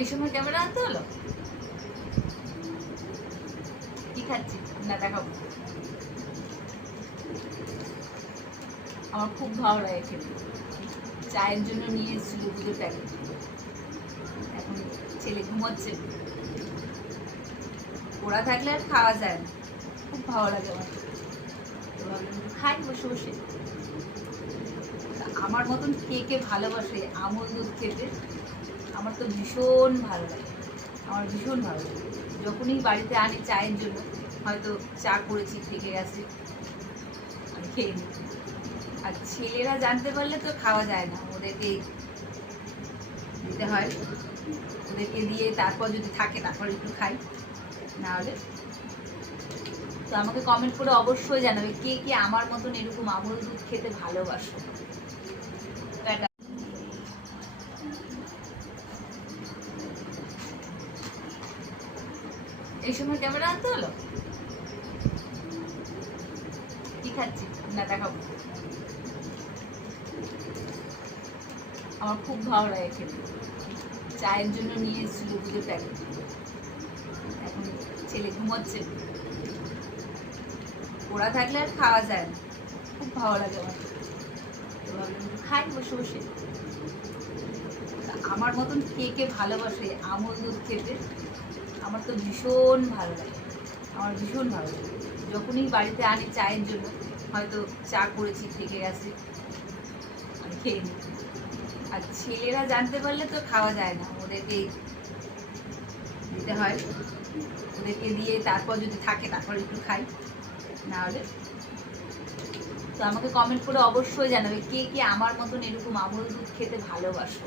এই সময় ক্যামেরা আনতে হলো? কি খাচ্ছি না দেখাবো? আমার খুব ভালো লাগে খেতে। চায়ের জন্য নিয়ে এসেছিল দুধের প্যাকেট। এখন ছেলে ঘুমোচ্ছে, ওরা থাকলে আর খাওয়া যায় না। খুব ভালো লাগে আমার, তো ভাবলাম একটু খাই বসে বসে। আমার মতন কে কে ভালোবাসে আমুল দুধ খেতে? আমার তো ভীষণ ভালো লাগে, আমার ভীষণ ভালো লাগে। যখনই বাড়িতে আনি চায়ের জন্য, হয়তো চা করেছি থেকে গেছে, আমি খেয়ে নিই। আর ছেলেরা জানতে পারলে তো খাওয়া যায় না, ওদেরকে দিতে হয়। ওদেরকে দিয়ে তারপর যদি থাকে তারপর একটু খাই, না হলে। তো আমাকে কমেন্ট করে অবশ্যই জানাবে কে কে আমার মতন এরকম আমুল দুধ খেতে ভালোবাসো। এই সময় ক্যামেরা আনতে হলো? কি খাচ্ছি না দেখাবো? আমার খুব ভালো লাগে খেতে। চায়ের জন্য নিয়ে এসেছিল দুধের প্যাকেট। এখন ছেলে ঘুমোচ্ছে, ওরা থাকলে আর খাওয়া যায় না। খুব ভালো লাগে আমার, তো ভাবলাম একটু খাই বসে বসে। আমার মতন কে কে ভালোবাসে আমুল দুধ খেতে? আমার তো ভীষণ ভালো লাগে, আমার ভীষণ ভালো লাগে। যখনই বাড়িতে আনি চায়ের জন্য, হয়তো চা করেছি থেকে গেছে, আমি খেয়ে নিই। আর ছেলেরা জানতে পারলে তো খাওয়া যায় না, ওদেরকে দিতে হয়। ওদেরকে দিয়ে তারপর যদি থাকে তারপর একটু খাই, না হলে। তো আমাকে কমেন্ট করে অবশ্যই জানাবে কে কে আমার মতন এরকম আমুল দুধ খেতে ভালোবাসো।